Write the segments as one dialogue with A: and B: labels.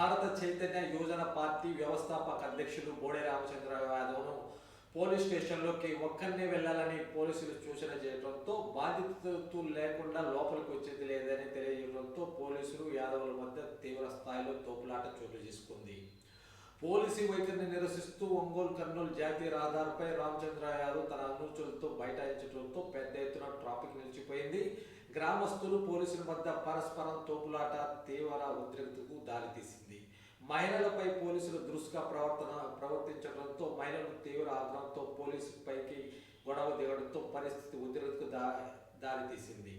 A: భారత చైతన్య యోజన పార్టీ వ్యవస్థాపక అధ్యక్షుడు బోడే రామచంద్ర యాదవ్ను పోలీస్ స్టేషన్లోకి ఒక్కరినే వెళ్ళాలని పోలీసులు సూచన చేయడంతో బాధితులు లేకుండా లోపలికి వచ్చేది లేదని తెలియజేయడంతో పోలీసులు యాదవుల మధ్య తీవ్ర స్థాయిలో తోపులాట చోటు చేసుకుంది. పోలీసు వైఖరిని నిరసిస్తూ ఒంగోలు కర్నూలు జాతీయ రహదారిపై రామచంద్ర యాదవ్ తన అనుచరులతో బైఠాయించడంతో పెద్ద ఎత్తున ట్రాఫిక్ నిలిచిపోయింది. గ్రామస్తులు పోలీసుల మధ్య పరస్పరం తోపులాట తీవ్ర ఉద్రిక్తకు దారితీసింది. మహిళలపై పోలీసులు దురుసుగా ప్రవర్తన ప్రవర్తించడంతో మహిళలు తీవ్ర ఆగ్రహంతో పోలీసులపైకి గొడవ దిగడంతో పరిస్థితి ఉద్రిక్తకు దా దారితీసింది.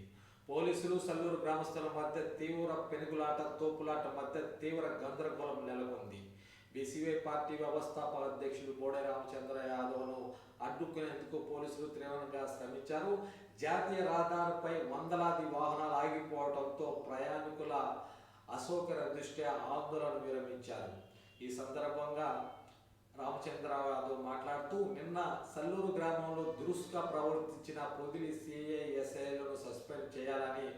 A: పోలీసులు సల్లూరు గ్రామస్తుల మధ్య తీవ్ర పెనుగులాట తోపులాట మధ్య తీవ్ర గందరగోళం నెల బీసీవై పార్టీ వ్యవస్థాపక అధ్యక్షుడు బోడే రామచంద్ర యాదవ్ను అడ్డుకునేందుకు పోలీసులు తీవ్రంగా శ్రమించారు. జాతీయ రహదారిపై వందలాది వాహనాలు ఆగిపోవడంతో ప్రయాణికుల అసౌకర్య దృష్ట్యా ఆందోళన విరమించారు. ఈ సందర్భంగా రామచంద్ర యాదవ్ మాట్లాడుతూ నిన్న సల్లూరు గ్రామంలో దురుసుగా ప్రవర్తించిన పొదిలి సిఐఎస్ఐలను సస్పెండ్ చేయాలని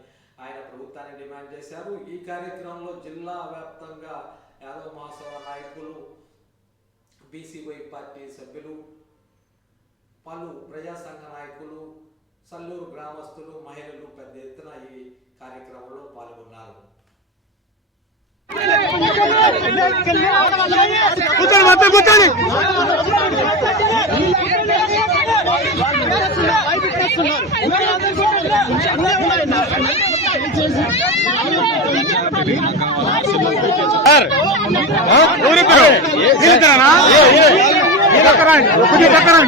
A: ఆయన ప్రభుత్వాన్ని డిమాండ్ చేశారు. ఈ కార్యక్రమంలో జిల్లా వ్యాప్తంగా యాదవ మహాసభ నాయకులు బీసీవై పార్టీ సభ్యులు పలు ప్రజా సంఘ నాయకులు సల్లూరు గ్రామస్తులు మహిళలు పెద్ద ఎత్తున ఈ కార్యక్రమంలో పాల్గొన్నారు.
B: సార్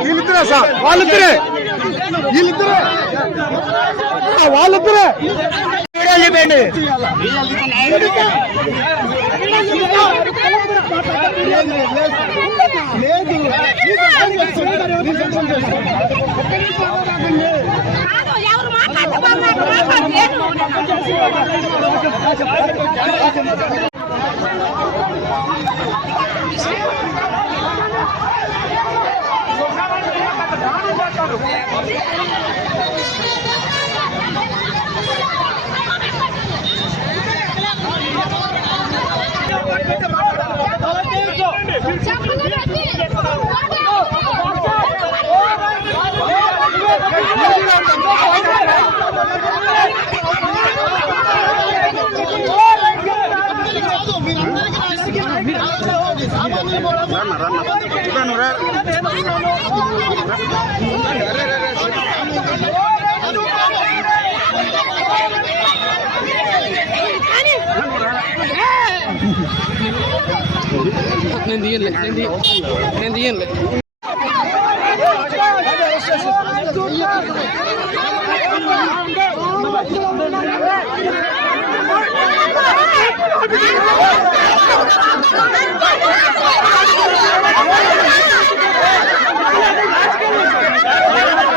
B: వీళ్ళిద్దరే సార్. వాళ్ళిద్దరే. వీళ్ళిద్దరే. ఆ, వాళ్ళిద్దరే. చెప్పండి
C: ఎవరు మాట్లాడుతున్నారు మాట్లాడలేదు
D: നെന്തിയൻ നെന്തിയൻ നെന്തിയൻ Thank you. ¡Vamos!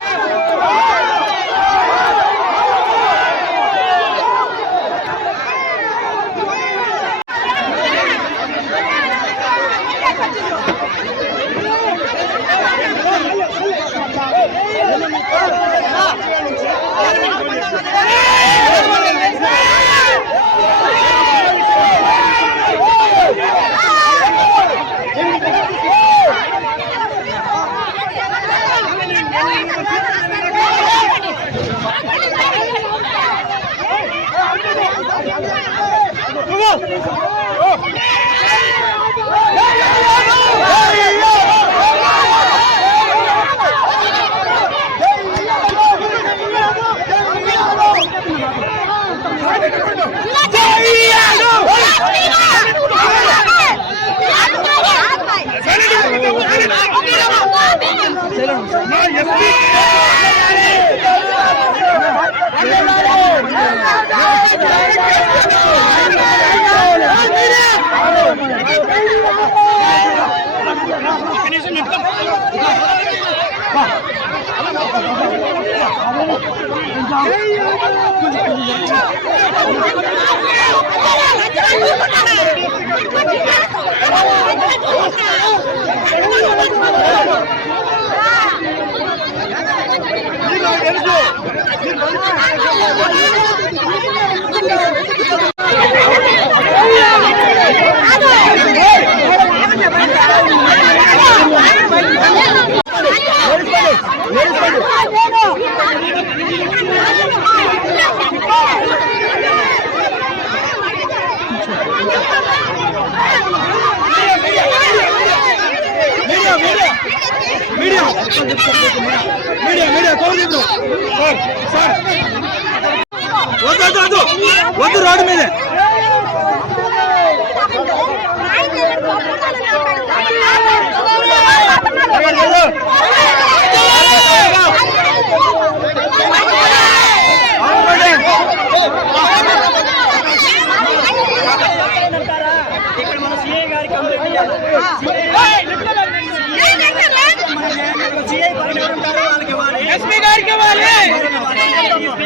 C: Go!
B: 好好好 media media media కౌలు సార్ వద్దు వద్దు వద్దు వద్దు రోడ్డు మీద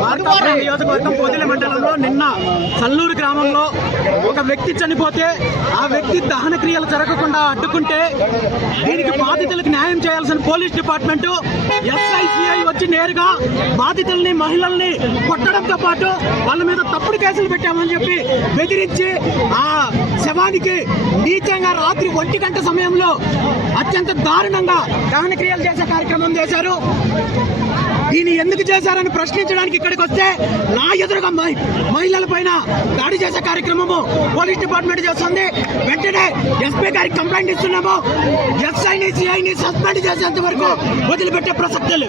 E: మార్కాపురం నియోజకవర్గం పొదిలి మండలంలో నిన్న సల్లూరు గ్రామంలో ఒక వ్యక్తి చనిపోతే ఆ వ్యక్తి దహన క్రియలు జరగకుండా అడ్డుకుంటే దీనికి బాధితులకు న్యాయం చేయాల్సిన పోలీస్ డిపార్ట్మెంట్ ఎస్ఐసిఐ వచ్చి నేరుగా బాధితుల్ని మహిళల్ని కొట్టడంతో పాటు వాళ్ళ మీద తప్పుడు కేసులు పెట్టామని చెప్పి బెదిరించి ఆ శవానికి నీచంగా రాత్రి ఒంటి గంట సమయంలో అత్యంత దారుణంగా దహనక్రియలు చేసే కార్యక్రమం చేశారు. దీన్ని ఎందుకు చేశారని ప్రశ్నించడానికి ఇక్కడికి వస్తే నా ఎదురుగా మహిళల పైన దాడి చేసే కార్యక్రమము పోలీస్ డిపార్ట్మెంట్ చేస్తుంది. వెంటనే ఎస్పీ గారికి కంప్లైంట్ ఇస్తున్నాము. ఎస్ఐని సిఐని సస్పెండ్ చేసేంత వరకు వదిలిపెట్టే ప్రసక్తులు